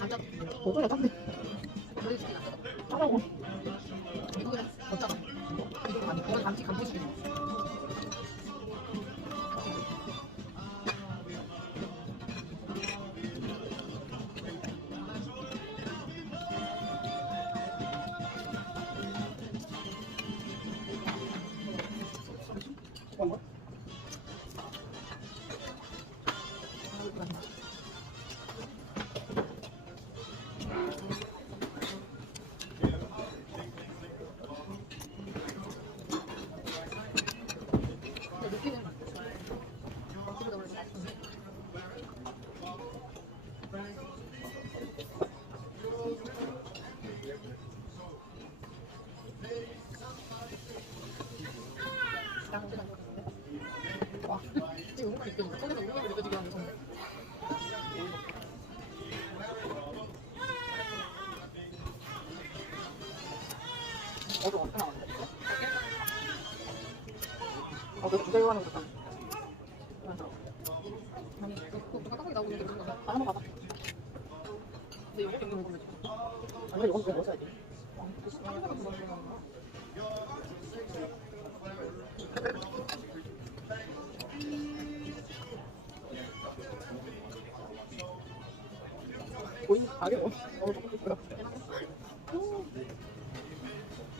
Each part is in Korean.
안 짜도. 고소해 짠데 너희 시키기 안 짜도. 짜라고 그냥 어쩌다. 이거 안, 이건 중이야. 잠깐만 어디 어떻게 나왔는데? 어 내가 주제로 하는 거다. 아니, 그거 누가 떡볶이 나오고 있는데 그런 거아 한번 봐봐. 근데 이거 있는 거 보면 아니 이건 왜 넣어야지. 보이는 가게 어 너무 먹고 싶어요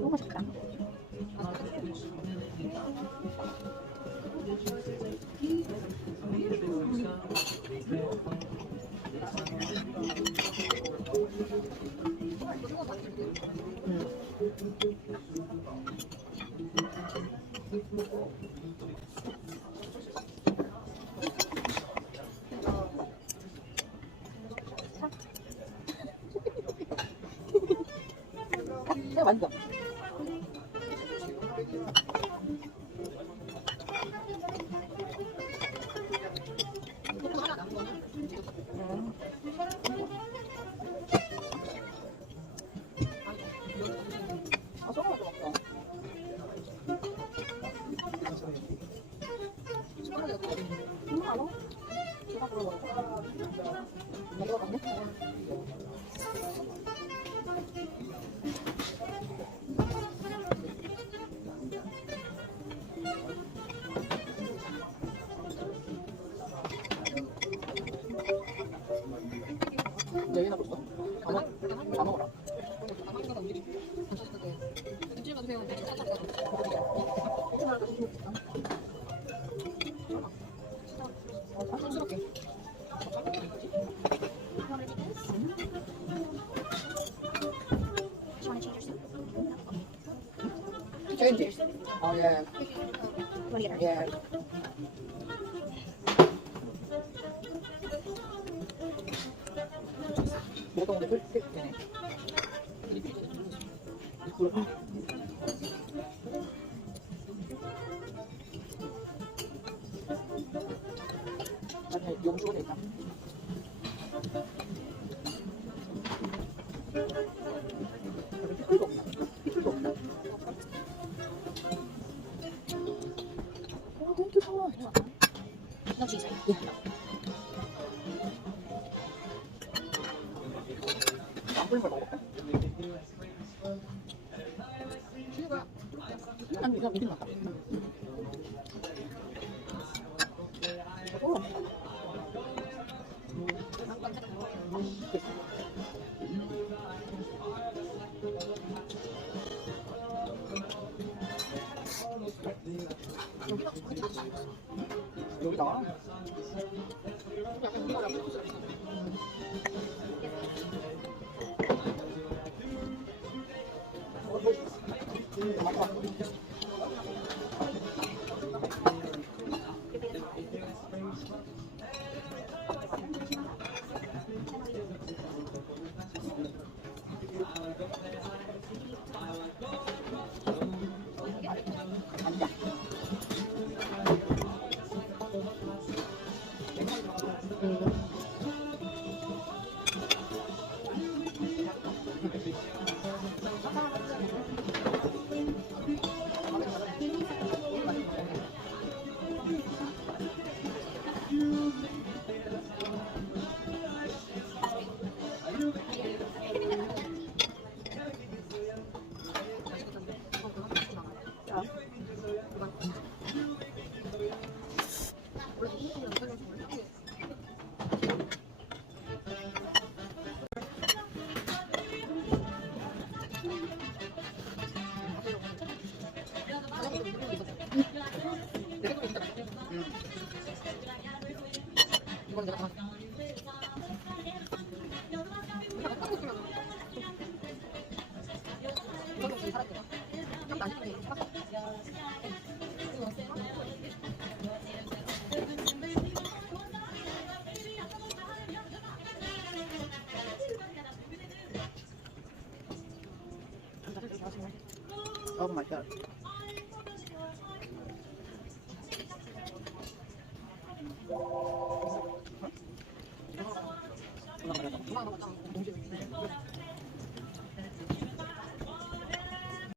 너무 맛있다 새 아 내가 봤네 Music. Oh yeah. Yeah. Hãy subscribe cho kênh Ghiền Mì Gõ Để không bỏ lỡ những video hấp dẫn Thank you so much. No cheese, right? Yeah. Thank you. núi đỏ Oh my god. 你往